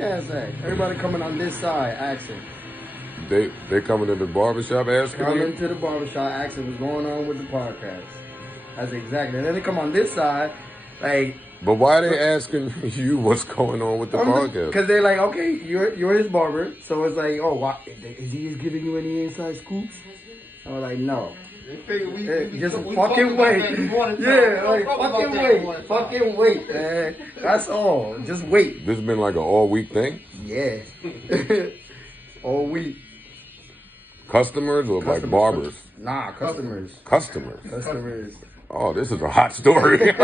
Yeah, Zach. Everybody coming on this side, asking. They coming to the barbershop asking you? Coming to the barbershop, asking what's going on with the podcast. That's exactly. And then they come on this side, like. But why are they asking you what's going on with the podcast? Because they're like, okay, you're his barber, so it's like, oh, why, is he giving you any inside scoops? I was like, no. Just fucking wait. Yeah, like fucking wait, man. That's all. Just wait. This has been like an all-week thing? Yeah. All week. Customers or like barbers? Nah, customers. Customers. Oh, this is a hot story. Damn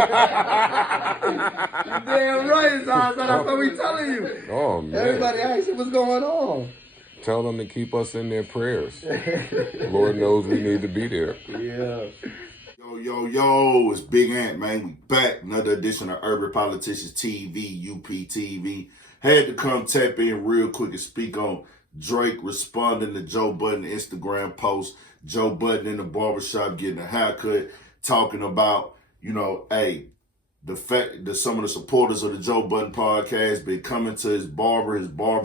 right, that's what we telling you. Oh, man. Everybody asking what's going on. Tell them to keep us in their prayers. Lord knows we need to be there. Yeah. Yo, it's Big Ant, man. We back. Another edition of Urban Politicians TV, UPTV. Had to come tap in real quick and speak on Drake responding to Joe Budden Instagram post. Joe Budden in the barbershop getting a haircut, talking about, the fact that some of the supporters of the Joe Budden podcast been coming to his barber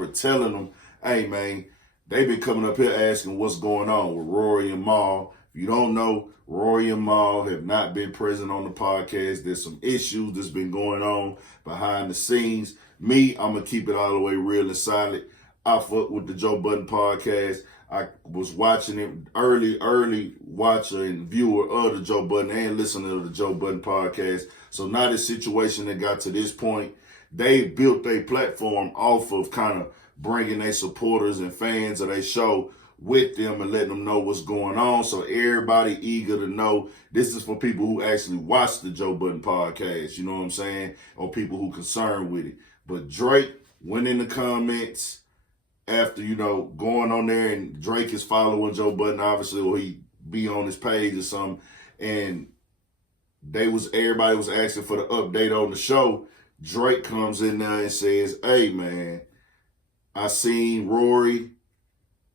telling him, hey, man, they been coming up here asking what's going on with Rory and Mal. If you don't know, Rory and Mal have not been present on the podcast. There's some issues that's been going on behind the scenes. Me, I'm going to keep it all the way real and silent. I fuck with the Joe Budden podcast. I was watching it early watcher and viewer of the Joe Budden and listener of the Joe Budden podcast. So now this situation that got to this point, they built their platform off of kind of bringing their supporters and fans of their show with them and letting them know what's going on. So everybody eager to know. This is for people who actually watch the Joe Budden podcast, you know what I'm saying? Or people who concerned with it. But Drake went in the comments after, going on there, and Drake is following Joe Budden, obviously, or he be on his page or something. And everybody was asking for the update on the show. Drake comes in there and says, hey, man, I seen Rory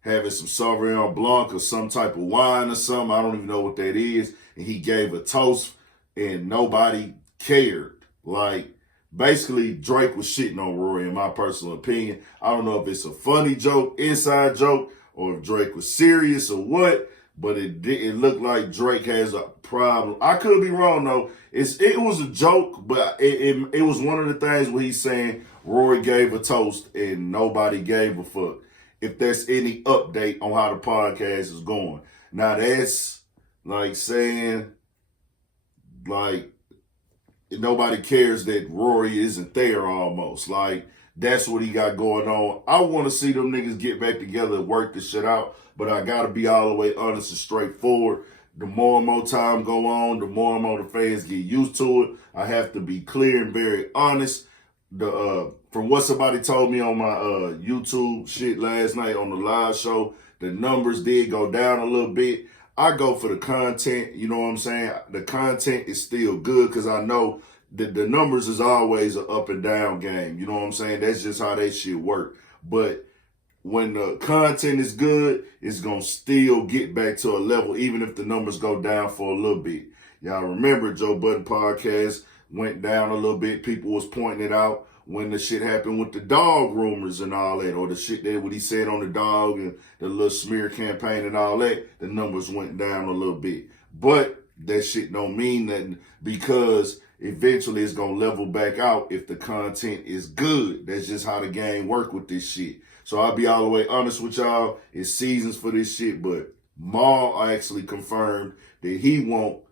having some Sauvignon Blanc or some type of wine or something. I don't even know what that is. And he gave a toast and nobody cared. Like, basically, Drake was shitting on Rory, in my personal opinion. I don't know if it's a funny joke, inside joke, or if Drake was serious or what, but it looked like Drake has a problem. I could be wrong, though. It was a joke, but it was one of the things where he's saying Rory gave a toast and nobody gave a fuck. If there's any update on how the podcast is going. Now, that's like saying, like, nobody cares that Rory isn't there almost. Like, that's what he got going on. I want to see them niggas get back together and work this shit out, but I got to be all the way honest and straightforward. The more and more time go on, the more and more the fans get used to it. I have to be clear and very honest. From what somebody told me on my YouTube shit last night on the live show, the numbers did go down a little bit. I go for the content, you know what I'm saying? The content is still good because I know that the numbers is always an up and down game. You know what I'm saying? That's just how that shit work. But when the content is good, it's going to still get back to a level, even if the numbers go down for a little bit. Y'all remember Joe Budden podcast went down a little bit. People was pointing it out when the shit happened with the dog rumors and all that, or the shit that what he said on the dog and the little smear campaign and all that, the numbers went down a little bit. But that shit don't mean nothing because eventually it's going to level back out if the content is good. That's just how the game work with this shit. So I'll be all the way honest with y'all. It's seasons for this shit, but Mal actually confirmed that he won't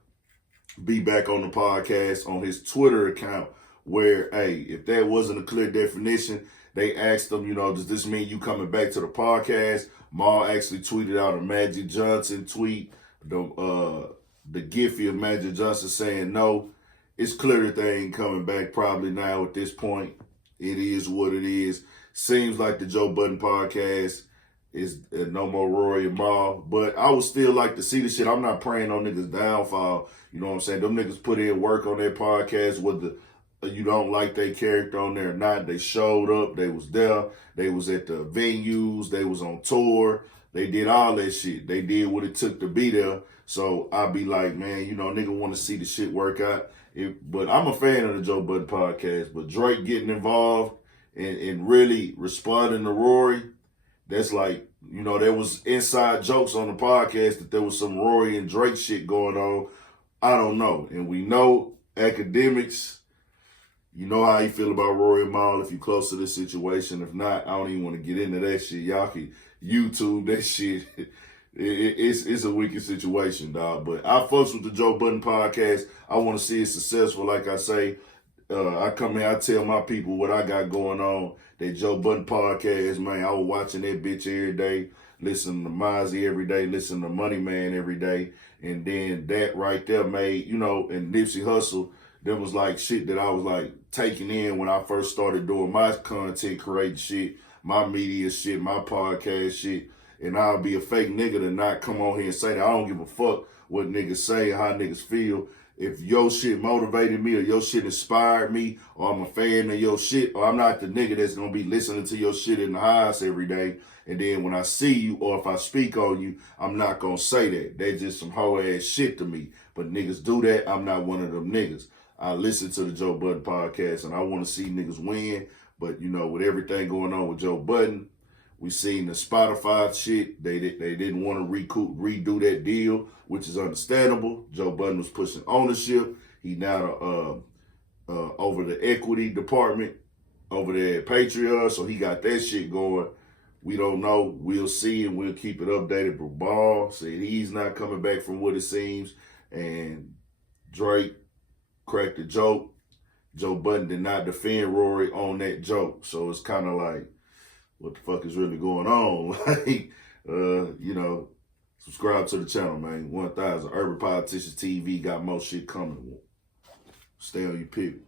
be back on the podcast on his Twitter account where, hey, if that wasn't a clear definition, they asked him, does this mean you coming back to the podcast? Mal actually tweeted out a Magic Johnson tweet, the Giphy of Magic Johnson saying no. It's clear that they ain't coming back probably now at this point. It is what it is. Seems like the Joe Budden podcast is no more Rory and Mal, but I would still like to see the shit. I'm not praying on niggas' downfall. You know what I'm saying? Them niggas put in work on their podcast, whether you don't like their character on there or not. They showed up. They was there. They was at the venues. They was on tour. They did all that shit. They did what it took to be there. So I be like, man, nigga want to see the shit work out. But I'm a fan of the Joe Budden podcast. But Drake getting involved and really responding to Rory, that's like, you know, there was inside jokes on the podcast that there was some Rory and Drake shit going on. I don't know. And we know academics, you know how you feel about Rory Mal if you're close to this situation. If not, I don't even want to get into that shit. Y'all can YouTube that shit. It's a wicked situation, dog. But I fucks with the Joe Budden podcast. I want to see it successful. Like I say, I come here, I tell my people what I got going on. That Joe Budden podcast, man, I was watching that bitch every day, listening to Mozzie every day, listening to Money Man every day. And then that right there made, you know, and Nipsey Hussle, that was like shit that I was like taking in when I first started doing my content creating shit, my media shit, my podcast shit. And I'll be a fake nigga to not come on here and say that I don't give a fuck what niggas say, how niggas feel. If your shit motivated me or your shit inspired me or I'm a fan of your shit or I'm not the nigga that's going to be listening to your shit in the house every day. And then when I see you or if I speak on you, I'm not going to say that. That's just some hoe ass shit to me. But niggas do that. I'm not one of them niggas. I listen to the Joe Budden podcast and I want to see niggas win. But, you know, with everything going on with Joe Budden, we seen the Spotify shit. They didn't want to redo that deal, which is understandable. Joe Budden was pushing ownership. He now over the equity department over there at Patreon, so he got that shit going. We don't know. We'll see, and we'll keep it updated. But Ball said he's not coming back from what it seems, and Drake cracked the joke. Joe Budden did not defend Rory on that joke, so it's kind of like, what the fuck is really going on? Like, you know, subscribe to the channel, man. 1000 Urban Politicians TV got more shit coming. Stay on your pivot.